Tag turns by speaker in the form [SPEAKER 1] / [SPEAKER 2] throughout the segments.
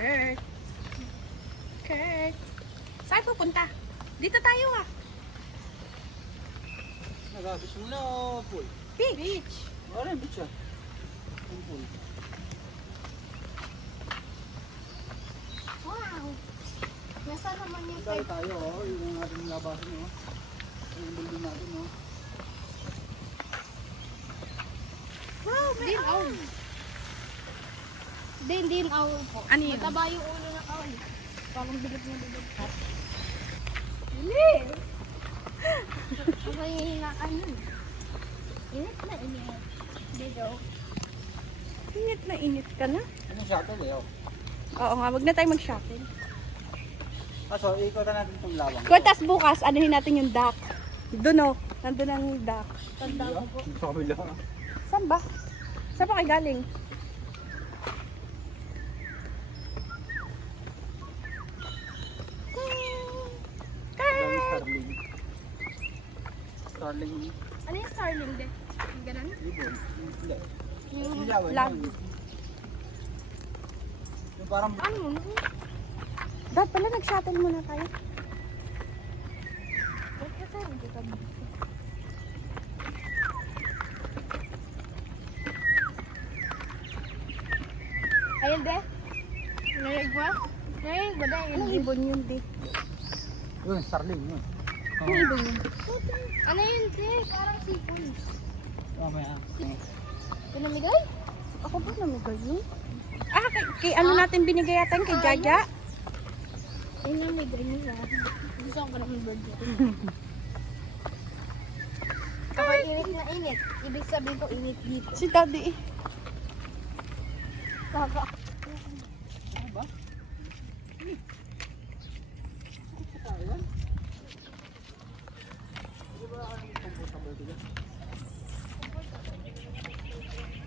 [SPEAKER 1] Kurt. Kurt. Saan pupunta? Dito tayo ah.
[SPEAKER 2] Nagabis mo na pool?
[SPEAKER 1] Beach. Beach.
[SPEAKER 2] Wala yung beach ah. Yung pool.
[SPEAKER 3] Wow! Nasaan naman yung
[SPEAKER 2] Dahil tayo oh, yung ating labasan oh. Yung building natin oh.
[SPEAKER 1] Wow, may
[SPEAKER 3] Din owl. Din, din owl po.
[SPEAKER 1] Ano yun?
[SPEAKER 3] Mataba yung ulo ng owl. Parang bilog na bilog.
[SPEAKER 1] Hindi.
[SPEAKER 3] Ako yung hingaan yun. Init na init. Dito.
[SPEAKER 1] Init na init ka na.
[SPEAKER 2] Anong shuttle eh oh.
[SPEAKER 1] Oo nga, wag na tayo mag-shopping.
[SPEAKER 2] Ah, so ikot na natin itong lawang.
[SPEAKER 1] Kuntas bukas, anuhin natin yung dock. Doon oh, nandun ang dock.
[SPEAKER 3] Tanda ko po.
[SPEAKER 2] Sa kabila.
[SPEAKER 1] Saan ba? Saan pa kayo galing?
[SPEAKER 2] Dami Starling. Starling.
[SPEAKER 1] Ano yung Starling din? Ganun?
[SPEAKER 2] Ibon. Hindi.
[SPEAKER 1] Yung
[SPEAKER 2] Hindi
[SPEAKER 1] lag.
[SPEAKER 2] Yung parang
[SPEAKER 1] Ano? Dad, pala nag-shuttle muna tayo. Ba't ka tayo dito?
[SPEAKER 3] Ayun de. Narinig mo? Narinig mo dahil
[SPEAKER 1] Anong ibon yun, di?
[SPEAKER 2] yun, Starling yun.
[SPEAKER 1] Ibon yun?
[SPEAKER 3] Ano yun de? Parang sipon.
[SPEAKER 2] Oh, may ah.
[SPEAKER 3] Pinamigay?
[SPEAKER 1] Ako ba namigay yun? Ah, kay, kay ano natin binigay yata yun? kay Jaja?
[SPEAKER 3] Pinamigay niya. Gusto ko ng bird ko. Ako init na init. Ibig sabihin ko init dito.
[SPEAKER 1] Si Daddy.
[SPEAKER 3] Kaka.
[SPEAKER 2] Ano ba? Ano yan? Hindi ba ang comfortable dito?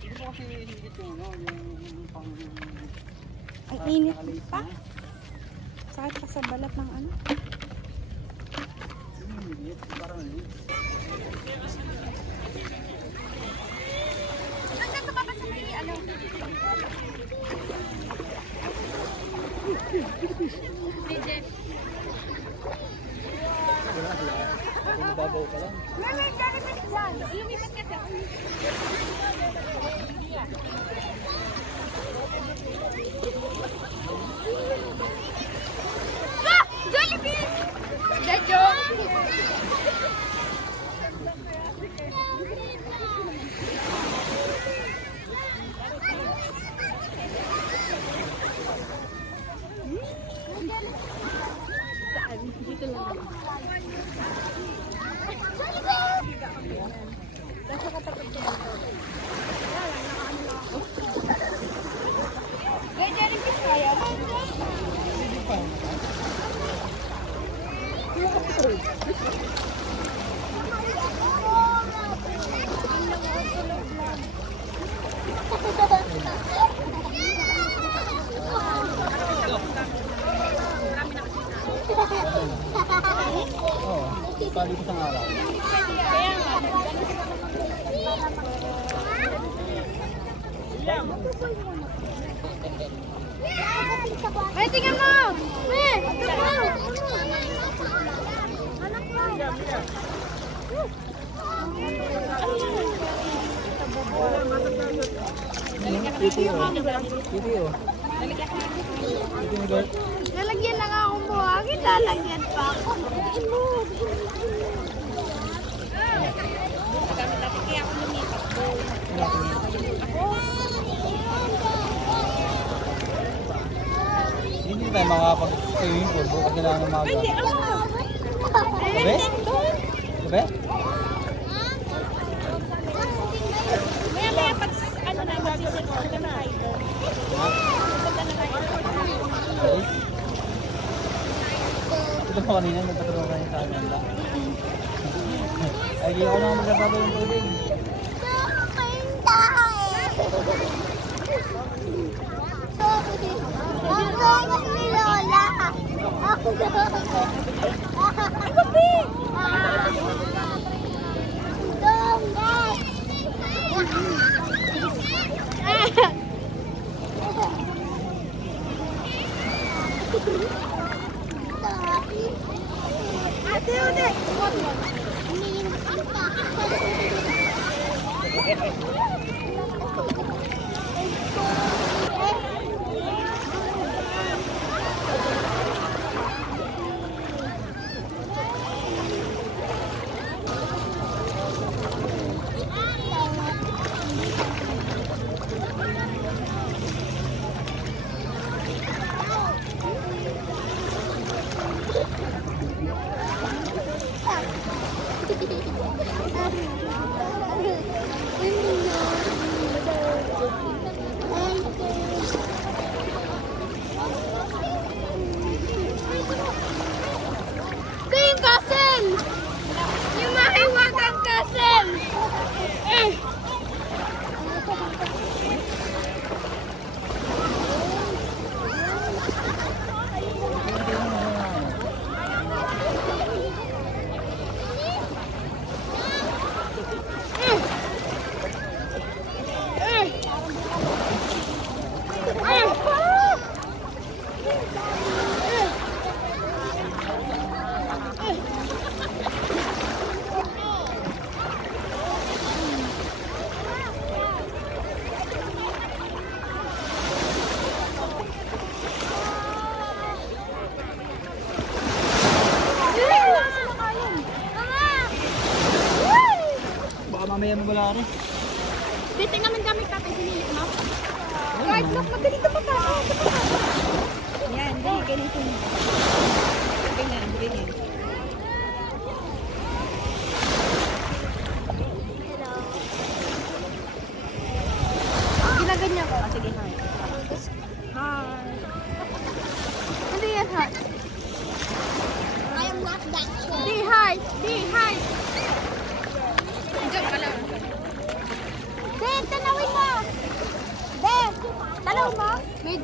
[SPEAKER 2] Hindi ba kasi higit yung ano, yung pang...
[SPEAKER 1] Ang init
[SPEAKER 2] nakaliit
[SPEAKER 1] pa. Sakit pa sa balat ng ano.
[SPEAKER 2] Yung higit, parang ano yun.
[SPEAKER 1] Nandito pa ba sa may ano? Medyo.
[SPEAKER 2] Wala sila. Kung babaw ka lang.
[SPEAKER 1] May may Jollibee dyan. Lumipat kasi ako. Ah! Jollibee! The joke! Dito lang. Katapat niya. Ganyan rin yung kaya.
[SPEAKER 2] Oo. Pali ko sa araw.
[SPEAKER 3] Ay, tingnan mo! Eh! Tingnan mo!
[SPEAKER 2] Titi mo.
[SPEAKER 3] Lalagyan lang akong buhangin, lalagyan pa ako.
[SPEAKER 1] Nagamit natin kaya ako lumipat ko.
[SPEAKER 2] Hindi tayo makapag-swimming pool. Bukas na lang ng mga
[SPEAKER 1] Pwede, ano?
[SPEAKER 2] Gabi? Gabi?
[SPEAKER 1] Maya maya pag ano na, mag-visit ko ka na kayo.
[SPEAKER 2] Ito pa kanina, nagpatulong kayo sa amin. Ay, hindi ako naman magkababa ng tubig. Ako ni
[SPEAKER 1] Lola. Ako na. Ay, papi! Dong,
[SPEAKER 3] guys!
[SPEAKER 1] Ganito. Ganyan, ganyan. Ginaganyan ko. Ah, sige, hi. Hi.
[SPEAKER 3] Hindi yan, ha?
[SPEAKER 4] I am not that sure.
[SPEAKER 3] Di, hi! Di, hi!
[SPEAKER 1] Diyan ka lang.
[SPEAKER 3] Tanawin mo! De, tanaw mo? May...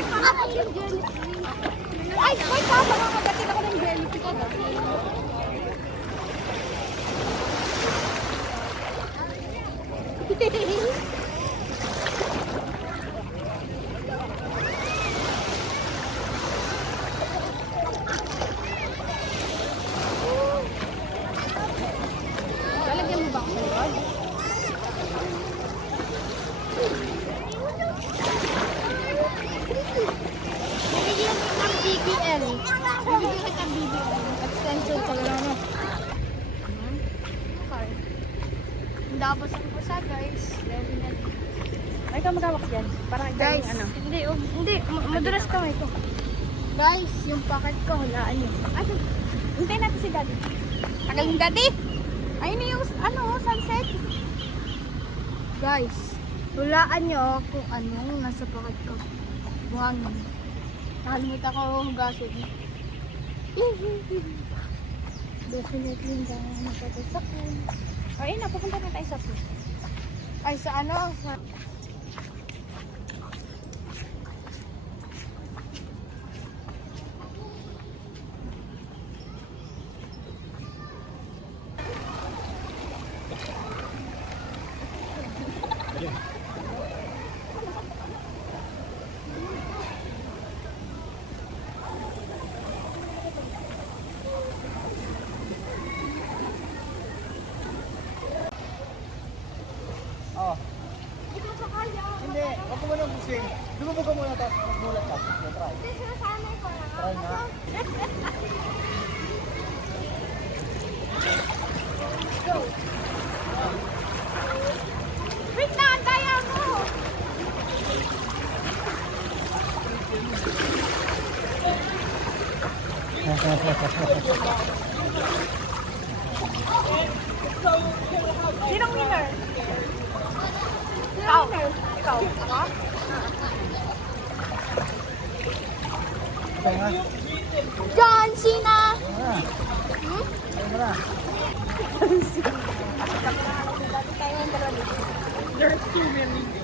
[SPEAKER 3] Ay para yung jelly. Ay, wait ha, makakagatin ako ng jelly. Ito ba? Lalagyan mo ba ako sa likod? Bibigyan ko ng BBL. Bibigyan kita ng BBL. Extension ko lang ano. Okay. Tapos ang basa guys. Ready na.
[SPEAKER 1] Ay, ka magawak yan. Para
[SPEAKER 3] Guys,
[SPEAKER 1] ano.
[SPEAKER 3] hindi, oh, hindi, ma- madulas kamay ko. Guys, yung packet ko, hulaan nyo.
[SPEAKER 1] Ay, hintayin natin si Daddy.
[SPEAKER 3] Tagal yung daddy!
[SPEAKER 1] Ayun na yung, ano, sunset.
[SPEAKER 3] Guys, hulaan nyo kung anong nasa packet ko. Buhangin. Nakalimutan ko hugasin. Definitely hindi ako nakatasak ko.
[SPEAKER 1] Ayun na, pupunta na tayo sa.
[SPEAKER 3] Ay, sa ano? Sa...
[SPEAKER 2] Oh. Hindi, wag busing. Lumubog ka muna tapos magmulat ka. Try.
[SPEAKER 3] Hindi, sinasanay ko na.
[SPEAKER 2] Try nga.
[SPEAKER 3] Wait na, ang daya mo!
[SPEAKER 1] Sinong winner?
[SPEAKER 3] Ikaw.
[SPEAKER 1] Ikaw. Ako?
[SPEAKER 3] John Cena! Hmm?
[SPEAKER 2] Na.
[SPEAKER 1] There's too many.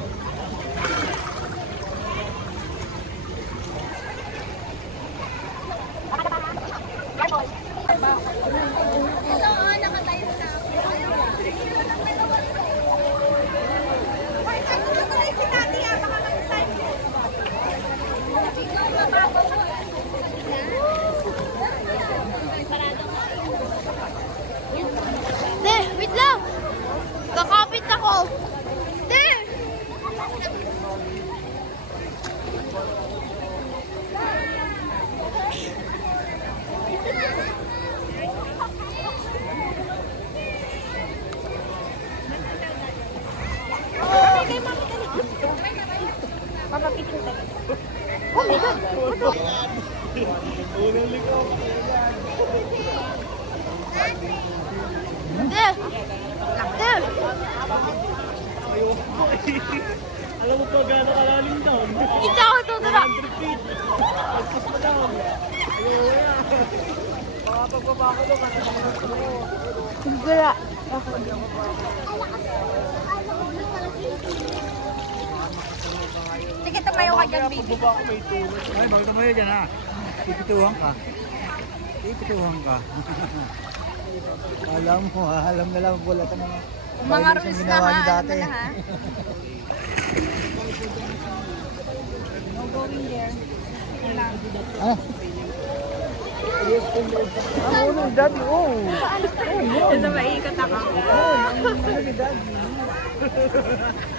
[SPEAKER 3] Dad. Dad.
[SPEAKER 2] Alam mo pa gaano kalalim doon?
[SPEAKER 3] Hindi ako tutula.
[SPEAKER 2] 100 feet. Pagpas pa doon. Ayaw na. Baka pagbaba ko doon, kasi
[SPEAKER 3] Wala.
[SPEAKER 1] Sige, tumayo ka dyan, baby.
[SPEAKER 2] pagbaba ko may tulog.
[SPEAKER 5] Ay, bakit tumayo dyan ha? Pipituhan ka. Pipituhan ka. alam mo ha, alam na lang bulatan naman.
[SPEAKER 1] Mga rules na ha, alam mo na ha. No going there.
[SPEAKER 5] Ah,
[SPEAKER 2] Ang ulo, daddy, oh.
[SPEAKER 1] Ito ba, ikot ako.
[SPEAKER 2] Oh, ang ulo ni daddy.